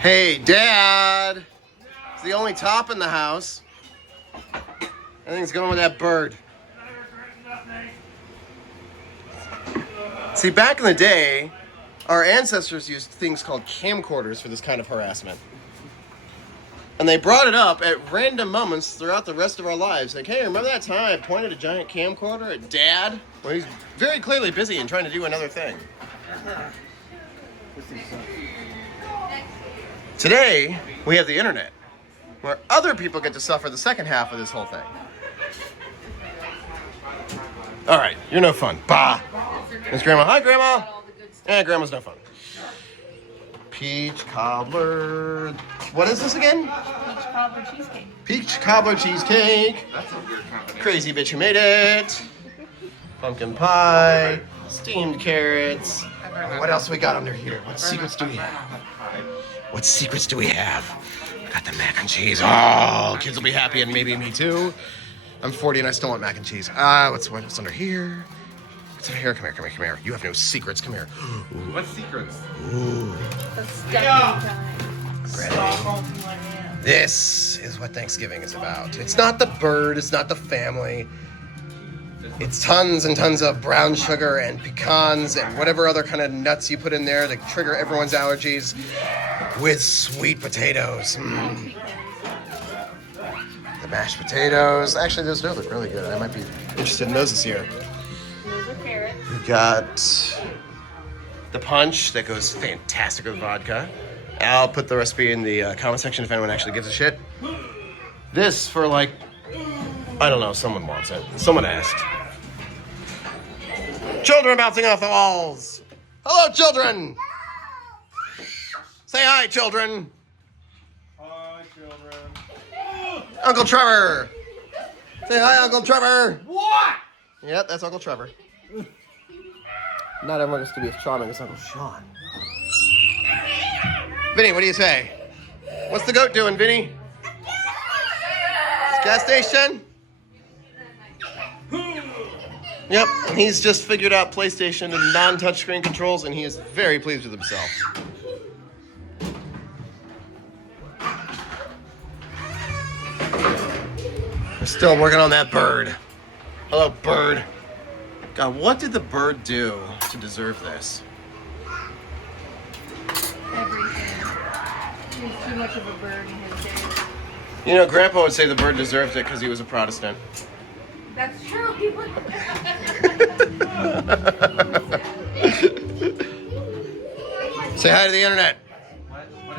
Hey, Dad! It's the only top in the house. Everything's going with that bird. See, back in the day, our ancestors used things called camcorders for this kind of harassment. And they brought it up at random moments throughout the rest of our lives. Like, hey, remember that time I pointed a giant camcorder at Dad? Well, he's very clearly busy and trying to do another thing. Today, we have the internet, where other people get to suffer the second half of this whole thing. All right, you're no fun. Bah! There's Grandma. Hi, Grandma! Yeah, Grandma's no fun. Peach cobbler. What is this again? Peach cobbler cheesecake. Peach cobbler cheesecake. That's a weird combination. Crazy bitch who made it. Pumpkin pie. Steamed carrots. What else we got under here? What secrets do we have? What secrets do we have? We got the mac and cheese. Oh, kids will be happy and maybe me too. I'm 40 and I still want mac and cheese. What's under here? What's under here? Come here. You have no secrets. Come here. Ooh. What secrets? Ooh. The stuffing time. Bread. This is what Thanksgiving is about. It's not the bird, it's not the family. It's tons and tons of brown sugar and pecans and whatever other kind of nuts you put in there to trigger everyone's allergies with sweet potatoes. Mm. The mashed potatoes. Actually, those do look really good. I might be interested in those this year. Those are carrots. We got the punch that goes fantastic with vodka. I'll put the recipe in the comment section if anyone actually gives a shit. This for like, I don't know, someone wants it. Someone asked. Children bouncing off the walls. Hello, children. Say hi, children. Hi, children. Uncle Trevor. Say hi, Uncle Trevor. What? Yep, that's Uncle Trevor. Not everyone is to be as charming as Uncle Sean. Vinny, what do you say? What's the goat doing, Vinny? Gas station? Yep, he's just figured out PlayStation and non-touchscreen controls, and he is very pleased with himself. We're still working on that bird. Hello, bird. God, what did the bird do to deserve this? Everything. He was too much of a bird in his day. You know, Grandpa would say the bird deserved it because he was a Protestant. That's true. He would. Say hi to the internet.